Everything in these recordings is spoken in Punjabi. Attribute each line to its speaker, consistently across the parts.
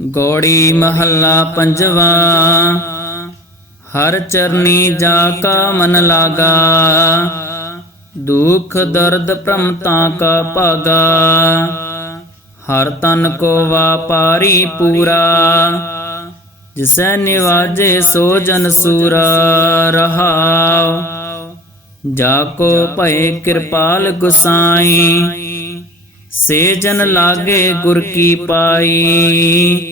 Speaker 1: ਗੋੜੀ ਮਹੱਲਾ ਪੰਜਵਾ। ਹਰ ਚਰਨੀ ਜਾ ਕਾ ਮਨ ਲਾਗਾ। ਦੁਖ ਦਰਦ ਭ੍ਰਮਤਾ ਕਾ ਭਾਗਾ। ਹਰ ਤਨ ਕੋ ਵਾਪਾਰੀ ਪੂਰਾ। ਜਿਸੈ ਨਿਵਾਜੇ ਸੋ ਜਨ ਸੂਰਾ ਰਹਾਉ। ਜਾ ਕੋ ਭਏ ਕਿਰਪਾਲ ਗੁਸਾਈ। ਸੇ ਜਨ ਲਾਗੇ ਗੁਰ ਕੀ ਪਾਈ।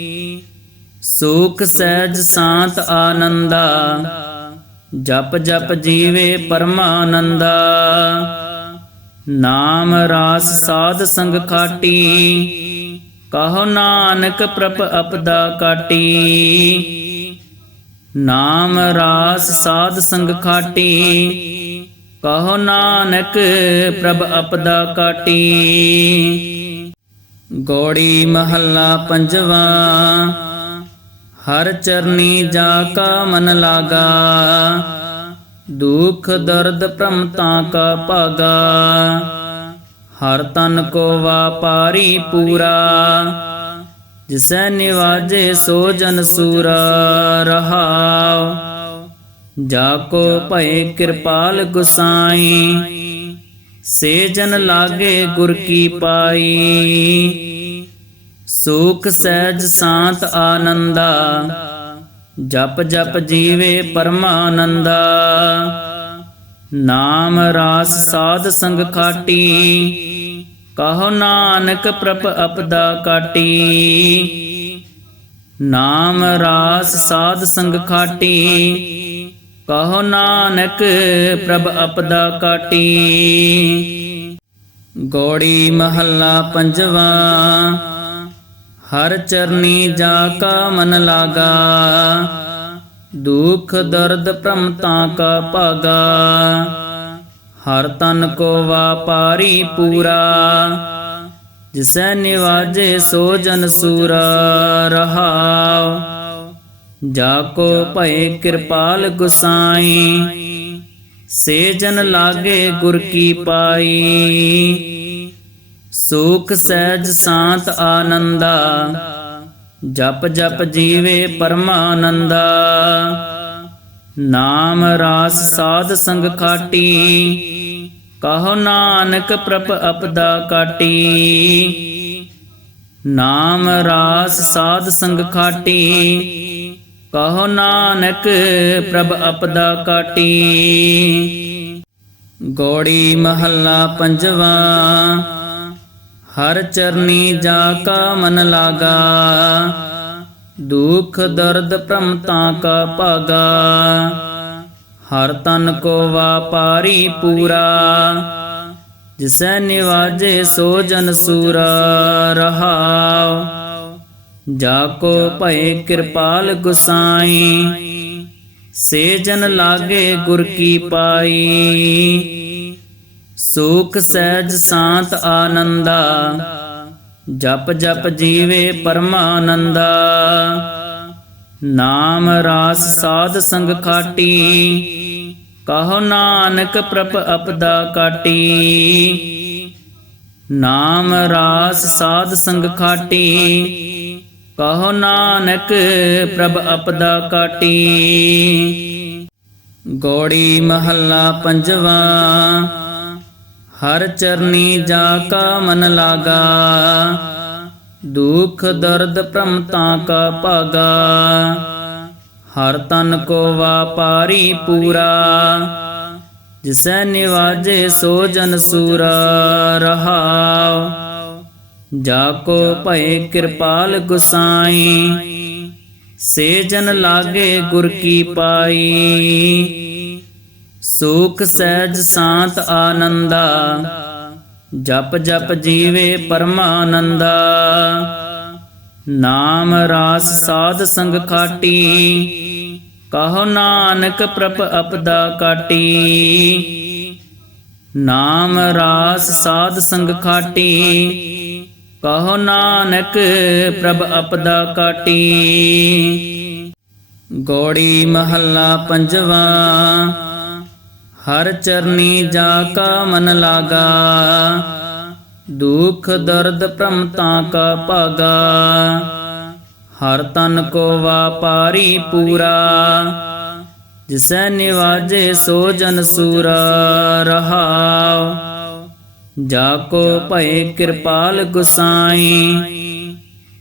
Speaker 1: ਸੁਖ ਸਹਿਜ ਸ਼ਾਂਤ ਆਨੰਦਾ, ਜਪ ਜਪ ਜੀਵੇ ਪਰਮਾਨੰਦਾ। ਨਾਮ ਰਾਸ ਸਾਧ ਸੰਗ ਖਾਟੀ, ਕਹੋ ਨਾਨਕ ਪ੍ਰਭ ਅਪਦਾ ਕਾਟੀ। ਨਾਮ ਰਾਸ ਸਾਧ ਸੰਗ ਖਾਟੀ ਕਹੋ ਨਾਨਕ ਪ੍ਰਭ ਅਪਦਾ ਕਾਟੀ। ਗੋੜੀ ਮਹੱਲਾ ਪੰਜਵਾ, ਹਰ ਚਰਨੀ ਜਾ ਕਾ ਮਨ ਲਾਗਾ। ਦੁਖ ਦਰਦ ਭ੍ਰਮਤਾ ਕਾ ਭਾਗਾ। ਹਰ ਤਨ ਕੋ ਵਾਪਾਰੀ ਪੂਰਾ। ਜਿਸੈ ਨਿਵਾਜੇ ਸੋ ਜਨ ਸੂਰਾ ਰਹਾਉ। ਜਾ ਕੋ ਭਏ ਕਿਰਪਾਲ ਗੁਸਾਈ ਸੇ ਜਨ ਲਾਗੇ ਗੁਰ ਕੀ ਪਾਈ। ਸੁਖ ਸਹਿਜ ਸ਼ਾਂਤ ਆਨੰਦਾ, ਜਪ ਜਪ ਜੀਵੇ ਪਰਮਾਨੰਦਾ। ਨਾਮ ਰਾਸ ਸਾਧ ਸੰਗ ਖਾਟੀ, ਕਹੋ ਨਾਨਕ ਪ੍ਰਭ ਅਪਦਾ ਕਾਟੀ। ਨਾਮ ਰਾਸ ਸਾਧ ਸੰਗ ਖਾਟੀ ਕਹੋ ਨਾਨਕ ਪ੍ਰਭ ਅਪਦਾ ਕਾਟੀ। ਗੋੜੀ ਮਹੱਲਾ ਪੰਜਵਾ, ਹਰ ਚਰਨੀ ਜਾ ਕਾ ਮਨ ਲਾਗਾ। ਦੁਖ ਦਰਦ ਭ੍ਰਮਤਾ ਕਾ ਭਾਗਾ। ਹਰ ਤਨ ਕੋ ਵਾਪਾਰੀ ਪੂਰਾ। ਜਿਸੈ ਨਿਵਾਜੇ ਸੋ ਜਨ ਸੂਰਾ ਰਹਾਉ। ਜਾ ਕੋ ਭਏ ਕਿਰਪਾਲ ਗੁਸਾਈ, ਸੇ ਜਨ ਲਾਗੇ ਗੁਰ ਕੀ ਪਾਈ। ਸੁਖ ਸਹਿਜ ਸ਼ਾਂਤ ਆਨੰਦਾ, ਜਪ ਜਪ ਜੀਵੇ ਪਰਮਾਨੰਦਾ। ਨਾਮ ਰਾਸ ਸਾਧ ਸੰਗ ਖਾਟੀ, ਕਹੋ ਨਾਨਕ ਪ੍ਰਭ ਅਪਦਾ ਕਾਟੀ। ਨਾਮ ਰਾਸ ਸਾਧ ਸੰਗ ਖਾਟੀ ਕਹੋ ਨਾਨਕ ਪ੍ਰਭ ਅਪਦਾ ਕਾਟੀ। ਗੋੜੀ ਮਹੱਲਾ ਪੰਜਵਾ, ਹਰ ਚਰਨੀ ਜਾ ਕਾ ਮਨ ਲਾਗਾ। ਦੁਖ ਦਰਦ ਭ੍ਰਮਤਾ ਕਾ ਭਾਗਾ। ਹਰ ਤਨ ਕੋ ਵਾਪਾਰੀ ਪੂਰਾ। ਜਿਸੈ ਨਿਵਾਜੇ ਸੋ ਜਨ ਸੂਰਾ ਰਹਾਉ। ਜਾ ਕੋ ਭਏ ਕਿਰਪਾਲ ਗੁਸਾਈ ਸੇ ਜਨ ਲਾਗੇ ਗੁਰ ਕੀ ਪਾਈ। ਸੁਖ ਸਹਿਜ ਸ਼ਾਂਤ ਆਨੰਦਾ, ਜਪ ਜਪ ਜੀਵੇ ਪਰਮਾਨੰਦਾ। ਨਾਮ ਰਾਸ ਸਾਧ ਸੰਗ ਖਾਟੀ, ਕਹੋ ਨਾਨਕ ਪ੍ਰਭ ਅਪਦਾ ਕਾਟੀ। ਨਾਮ ਰਾਸ ਸਾਧ ਸੰਗ ਖਾਟੀ ਕਹੋ ਨਾਨਕ ਪ੍ਰਭ ਅਪਦਾ ਕਾਟੀ। ਗੋੜੀ ਮਹੱਲਾ ਪੰਜਵਾ, ਹਰ ਚਰਨੀ ਜਾ ਕਾ ਮਨ ਲਾਗਾ। ਦੁਖ ਦਰਦ ਭ੍ਰਮਤਾ ਕਾ ਭਾਗਾ। ਹਰ ਤਨ ਕੋ ਵਾਪਾਰੀ ਪੂਰਾ। ਜਿਸੈ ਨਿਵਾਜੇ ਸੋ ਜਨ ਸੂਰਾ ਰਹਾਉ। ਜਾ ਕੋ ਭਏ ਕਿਰਪਾਲ ਗੁਸਾਈ, ਸੇ ਜਨ ਲਾਗੇ ਗੁਰ ਕੀ ਪਾਈ। ਸੁਖ ਸਹਿਜ ਸ਼ਾਂਤ ਆਨੰਦਾ, ਜਪ ਜਪ ਜੀਵੇ ਪਰਮਾਨੰਦਾ। ਨਾਮ ਰਾਸ ਸਾਧ ਸੰਗ ਖਾਟੀ, ਕਹੋ ਨਾਨਕ ਪ੍ਰਭ ਅਪਦਾ ਕਾਟੀ। ਨਾਮ ਰਾਸ ਸਾਧ ਸੰਗ ਖਾਟੀ ਕਹੋ ਨਾਨਕ ਪ੍ਰਭ ਅਪਦਾ ਕਾਟੀ। ਗੋੜੀ ਮਹੱਲਾ ਪੰਜਵਾ, ਹਰ ਚਰਨੀ ਜਾ ਕਾ ਮਨ ਲਾਗਾ। ਦੁਖ ਦਰਦ ਭ੍ਰਮਤਾ ਕਾ ਭਾਗਾ। ਹਰ ਤਨ ਕੋ ਵਾਪਾਰੀ ਪੂਰਾ। ਜਿਸੈ ਨਿਵਾਜੇ ਸੋ ਜਨ ਸੂਰਾ ਰਹਾਉ। ਜਾ ਕੋ ਭਏ ਕਿਰਪਾਲ ਗੁਸਾਈ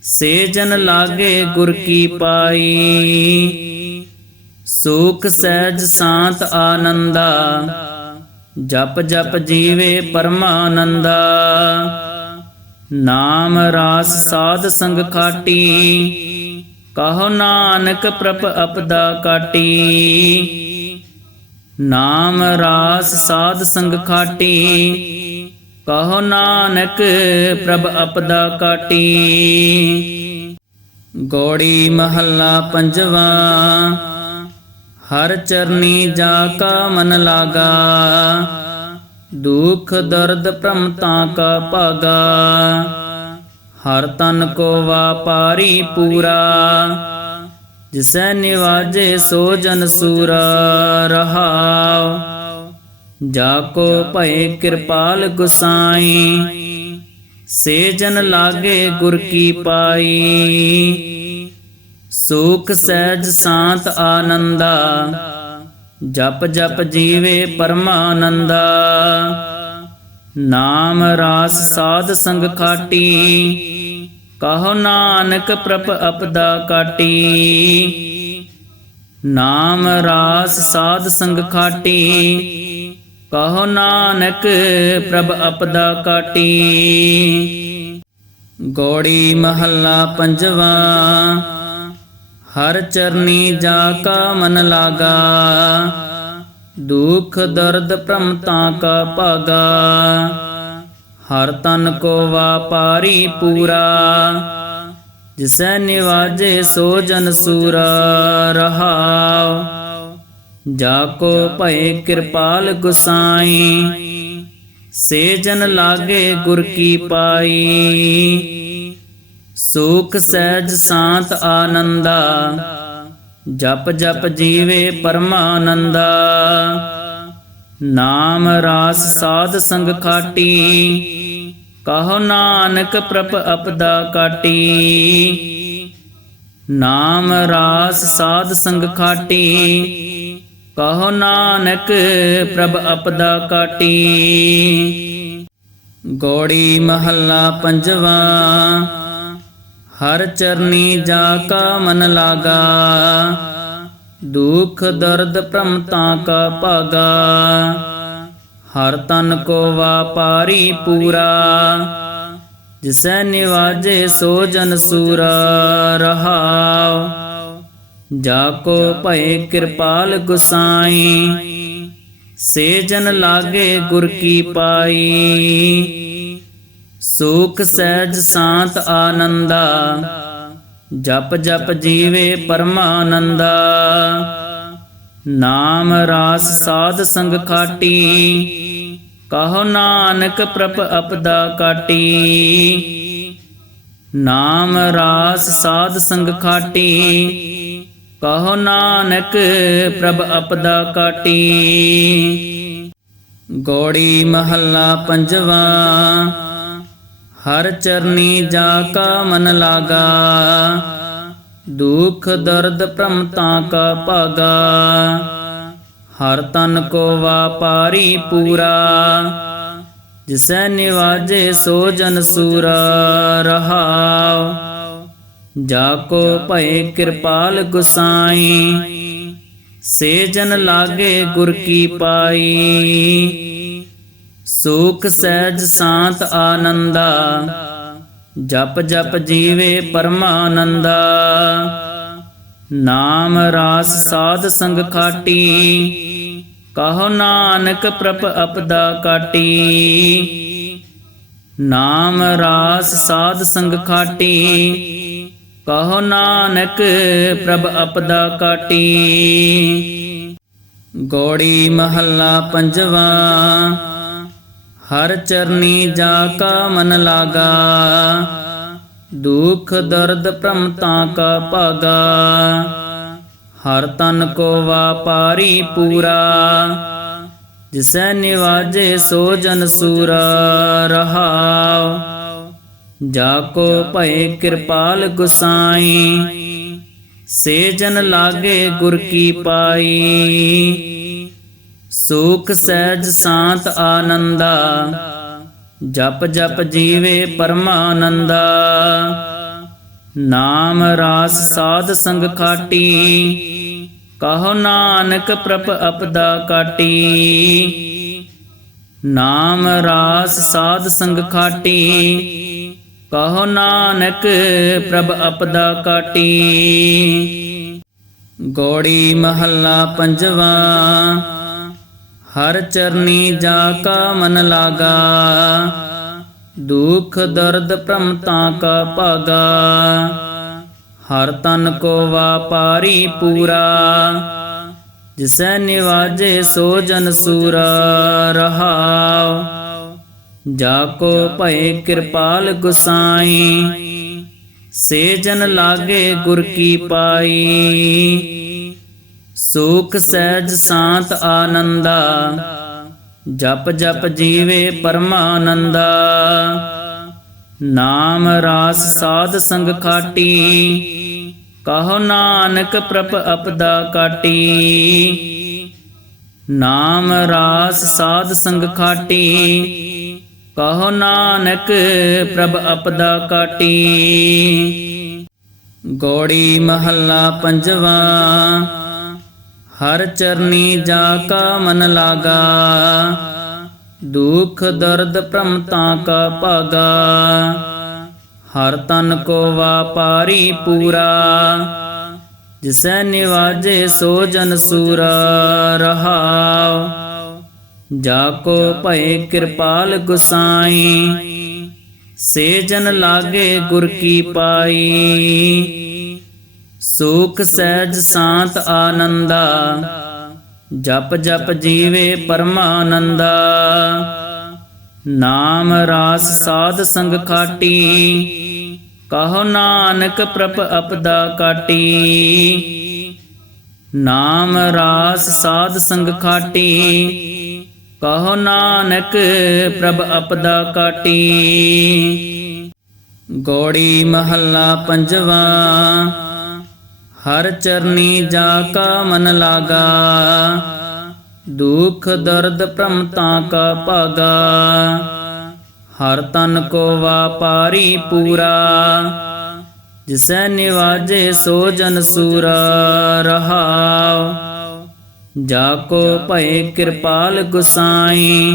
Speaker 1: ਸੇ ਜਨ ਲਾਗੇ ਗੁਰ ਕੀ ਪਾਈ। ਸੁਖ ਸਹਿਜ ਸ਼ਾਂਤ ਆਨੰਦਾ, ਜਪ ਜਪ ਜੀਵੇ ਪਰਮਾਨੰਦਾ। ਨਾਮ ਰਾਸ ਸਾਧ ਸੰਗ ਖਾਟੀ, ਕਹੋ ਨਾਨਕ ਪ੍ਰਭ ਅਪਦਾ ਕਾਟੀ। ਨਾਮ ਰਾਸ ਸਾਧ ਸੰਗ ਖਾਟੀ ਕਹੋ ਨਾਨਕ ਪ੍ਰਭ ਅਪਦਾ ਕਾਟੀ। ਗੋੜੀ ਮਹੱਲਾ ਪੰਜਵਾ, ਹਰ ਚਰਨੀ ਜਾ ਕਾ ਮਨ ਲਾਗਾ। ਦੁਖ ਦਰਦ ਭ੍ਰਮਤਾ ਕਾ ਭਾਗਾ। ਹਰ ਤਨ ਕੋ ਵਾਪਾਰੀ ਪੂਰਾ। ਜਿਸੈ ਨਿਵਾਜੇ ਸੋ ਜਨ ਸੂਰਾ ਰਹਾਉ। ਜਾ ਕੋ ਭਏ ਕਿਰਪਾਲ ਗੁਸਾਈ, ਸੇ ਜਨ ਲਾਗੇ ਗੁਰ ਕੀ ਪਾਈ। ਸੁਖ ਸਹਿਜ ਸ਼ਾਂਤ ਆਨੰਦਾ, ਜਪ ਜਪ ਜੀਵੇ ਪਰਮਾਨੰਦਾ। ਨਾਮ ਰਾਸ ਸਾਧ ਸੰਗ ਖਾਟੀ, ਕਹੋ ਨਾਨਕ ਪ੍ਰਭ ਅਪਦਾ ਕਾਟੀ। ਨਾਮ ਰਾਸ ਸਾਧ ਸੰਗ ਖਾਟੀ ਕਹੋ ਨਾਨਕ ਪ੍ਰਭ ਅਪਦਾ ਕਾਟੀ। ਗੋੜੀ ਮਹੱਲਾ ਪੰਜਵਾ, ਹਰ ਚਰਨੀ ਜਾ ਕਾ ਮਨ ਲਾਗਾ। ਦੁਖ ਦਰਦ ਭ੍ਰਮਤਾ ਕਾ ਭਾਗਾ। ਹਰ ਤਨ ਕੋ ਵਾਪਾਰੀ ਪੂਰਾ। ਜਿਸੈ ਨਿਵਾਜੇ ਸੋ ਜਨ ਸੂਰਾ ਰਹਾਉ। ਜਾ ਕੋ ਭਏ ਕਿਰਪਾਲ ਗੁਸਾਈ ਸੇ ਜਨ ਲਾਗੇ ਗੁਰ ਕੀ ਪਾਈ। ਸੁਖ ਸਹਿਜ ਸ਼ਾਂਤ ਆਨੰਦਾ, ਜਪ ਜਪ ਜੀਵੇ ਪਰਮਾਨੰਦਾ। ਨਾਮ ਰਾਸ ਸਾਧ ਸੰਗ ਖਾਟੀ, ਕਹੋ ਨਾਨਕ ਪ੍ਰਭ ਅਪਦਾ ਕਾਟੀ। ਨਾਮ ਰਾਸ ਸਾਧ ਸੰਗ ਖਾਟੀ ਕਹੋ ਨਾਨਕ ਪ੍ਰਭ ਅਪਦਾ ਕਾਟੀ। ਗੋੜੀ ਮਹੱਲਾ ਪੰਜਵਾ, ਹਰ ਚਰਨੀ ਜਾ ਕਾ ਮਨ ਲਾਗਾ। ਦੁਖ ਦਰਦ ਭ੍ਰਮਤਾ ਕਾ ਭਾਗਾ। ਹਰ ਤਨ ਕੋ ਵਾਪਾਰੀ ਪੂਰਾ। ਜਿਸੈ ਨਿਵਾਜੇ ਸੋ ਜਨ ਸੂਰਾ ਰਹਾਉ। ਜਾ ਕੋ ਭਏ ਕਿਰਪਾਲ ਗੁਸਾਈ, ਸੇ ਜਨ ਲਾਗੇ ਗੁਰ ਕੀ ਪਾਈ। ਸੁਖ ਸਹਿਜ ਸ਼ਾਂਤ ਆਨੰਦਾ, ਜਪ ਜਪ ਜੀਵੇ ਪਰਮਾਨੰਦਾ। ਨਾਮ ਰਾਸ ਸਾਧ ਸੰਗ ਖਾਟੀ, ਕਹੋ ਨਾਨਕ ਪ੍ਰਭ ਅਪਦਾ ਕਾਟੀ। ਨਾਮ ਰਾਸ ਸਾਧ ਸੰਗ ਖਾਟੀ ਕਹੋ ਨਾਨਕ ਪ੍ਰਭ ਅਪਦਾ ਕਾਟੀ। ਗੋੜੀ ਮਹੱਲਾ ਪੰਜਵਾ, ਹਰ ਚਰਨੀ ਜਾ ਕਾ ਮਨ ਲਾਗਾ। ਦੁਖ ਦਰਦ ਭ੍ਰਮਤਾ ਕਾ ਭਾਗਾ। ਹਰ ਤਨ ਕੋ ਵਾਪਾਰੀ ਪੂਰਾ। ਜਿਸੈ ਨਿਵਾਜੇ ਸੋ ਜਨ ਸੂਰਾ ਰਹਾਉ। ਜਾ ਕੋ ਭਏ ਕਿਰਪਾਲ ਗੁਸਾਈ ਸੇ ਜਨ ਲਾਗੇ ਗੁਰ ਕੀ ਪਾਈ। ਸੁਖ ਸਹਿਜ ਸ਼ਾਂਤ ਆਨੰਦਾ, ਜਪ ਜਪ ਜੀਵੇ ਪਰਮਾਨੰਦਾ। ਨਾਮ ਰਾਸ ਸਾਧ ਸੰਗ ਖਾਟੀ, ਕਹੋ ਨਾਨਕ ਪ੍ਰਭ ਅਪਦਾ ਕਾਟੀ। ਨਾਮ ਰਾਸ ਸਾਧ ਸੰਗ ਖਾਟੀ ਕਹੋ ਨਾਨਕ ਪ੍ਰਭ ਅਪਦਾ ਕਾਟੀ। ਗੋੜੀ ਮਹੱਲਾ ਪੰਜਵਾ, ਹਰ ਚਰਨੀ ਜਾ ਕਾ ਮਨ ਲਾਗਾ। ਦੁਖ ਦਰਦ ਭ੍ਰਮਤਾ ਕਾ ਭਾਗਾ। ਹਰ ਤਨ ਕੋ ਵਾਪਾਰੀ ਪੂਰਾ। ਜਿਸੈ ਨਿਵਾਜੇ ਸੋ ਜਨ ਸੂਰਾ ਰਹਾਉ। ਜਾ ਕੋ ਭਏ ਕਿਰਪਾਲ ਗੁਸਾਈ, ਸੇ ਜਨ ਲਾਗੇ ਗੁਰ ਕੀ ਪਾਈ। ਸੁਖ ਸਹਿਜ ਸ਼ਾਂਤ ਆਨੰਦਾ, ਜਪ ਜਪ ਜੀਵੇ ਪਰਮਾਨੰਦਾ। ਨਾਮ ਰਾਸ ਸਾਧ ਸੰਗ ਖਾਟੀ, ਕਹੋ ਨਾਨਕ ਪ੍ਰਭ ਅਪਦਾ ਕਾਟੀ। ਨਾਮ ਰਾਸ ਸਾਧ ਸੰਗ ਖਾਟੀ ਕਹੋ ਨਾਨਕ ਪ੍ਰਭ ਅਪਦਾ ਕਾਟੀ। ਗੋੜੀ ਮਹੱਲਾ ਪੰਜਵਾ, ਹਰ ਚਰਨੀ ਜਾ ਕਾ ਮਨ ਲਾਗਾ। ਦੁਖ ਦਰਦ ਭ੍ਰਮਤਾ ਕਾ ਭਾਗਾ। ਹਰ ਤਨ ਕੋ ਵਾਪਾਰੀ ਪੂਰਾ। ਜਿਸੈ ਨਿਵਾਜੇ ਸੋ ਜਨ ਸੂਰਾ ਰਹਾਉ। ਜਾ ਕੋ ਭਏ ਕਿਰਪਾਲ ਗੁਸਾਈ ਸੇ ਜਨ ਲਾਗੇ ਗੁਰ ਕੀ ਪਾਈ। ਸੁਖ ਸਹਿਜ ਸ਼ਾਂਤ ਆਨੰਦਾ, ਜਪ ਜਪ ਜੀਵੇ ਪਰਮਾਨੰਦਾ। ਨਾਮ ਰਾਸ ਸਾਧ ਸੰਗ ਖਾਟੀ, ਕਹੋ ਨਾਨਕ ਪ੍ਰਭ ਅਪਦਾ ਕਾਟੀ। ਨਾਮ ਰਾਸ ਸਾਧ ਸੰਗ ਖਾਟੀ ਕਹੋ ਨਾਨਕ ਪ੍ਰਭ ਅਪਦਾ ਕਾਟੀ। ਗੋੜੀ ਮਹੱਲਾ ਪੰਜਵਾ, ਹਰ ਚਰਨੀ ਜਾ ਕਾ ਮਨ ਲਾਗਾ। ਦੁਖ ਦਰਦ ਭ੍ਰਮਤਾ ਕਾ ਭਾਗਾ। ਹਰ ਤਨ ਕੋ ਵਾਪਾਰੀ ਪੂਰਾ ਜਿਸੈ ਨਿਵਾਜੇ ਸੋ ਜਨ ਸੂਰਾ ਰਹਾਉ ਜਾ ਕੋ ਭਏ ਕਿਰਪਾਲ ਗੁਸਾਈ ਸੇ ਜਨ ਲਾਗੇ ਗੁਰ ਕੀ ਪਾਈ। ਸੁਖ ਸਹਿਜ ਸ਼ਾਂਤ ਆਨੰਦਾ, ਜਪ ਜਪ ਜੀਵੇ ਪਰਮਾਨੰਦਾ। ਨਾਮ ਰਾਸ ਸਾਧ ਸੰਗ ਖਾਟੀ, ਕਹੋ ਨਾਨਕ ਪ੍ਰਭ ਅਪਦਾ ਕਾਟੀ। ਨਾਮ ਰਾਸ ਸਾਧ ਸੰਗ ਖਾਟੀ ਕਹੋ ਨਾਨਕ ਪ੍ਰਭ ਅਪਦਾ ਕਾਟੀ। ਗੋੜੀ ਮਹੱਲਾ ਪੰਜਵਾ, ਹਰ ਚਰਨੀ ਜਾ ਕਾ ਮਨ ਲਾਗਾ। ਦੁਖ ਦਰਦ ਭ੍ਰਮਤਾ ਕਾ ਭਾਗਾ। ਹਰ ਤਨ ਕੋ ਵਾਪਾਰੀ ਪੂਰਾ। ਜਿਸੈ ਨਿਵਾਜੇ ਸੋ ਜਨ ਸੂਰਾ ਰਹਾਉ। ਜਾ ਕੋ ਭਏ ਕਿਰਪਾਲ ਗੁਸਾਈ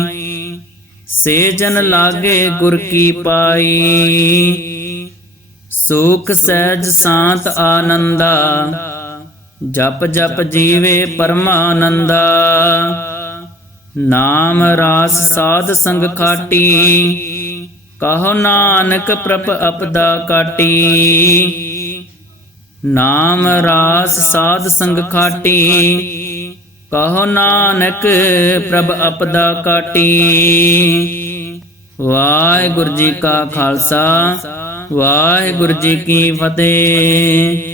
Speaker 1: ਸੇ ਜਨ ਲਾਗੇ ਗੁਰ ਕੀ ਪਾਈ। ਸੁਖ ਸਹਿਜ ਸ਼ਾਂਤ ਆਨੰਦਾ, ਜਪ ਜਪ ਜੀਵੇ ਪਰਮਾਨੰਦਾ। ਨਾਮ ਰਾਸ ਸਾਧ ਸੰਗ ਖਾਟੀ, ਕਹੋ ਨਾਨਕ ਪ੍ਰਭ ਅਪਦਾ ਕਾਟੀ। ਨਾਮ ਰਾਸ ਸਾਧ ਸੰਗ ਖਾਟੀ ਕਹੋ ਨਾਨਕ ਪ੍ਰਭ ਅਪਦਾ ਕਾਟੀ। ਵਾਹਿਗੁਰੂ ਜੀ ਕਾ ਖਾਲਸਾ ਵਾਹਿਗੁਰੂ ਜੀ ਕੀ ਫਤਿਹ।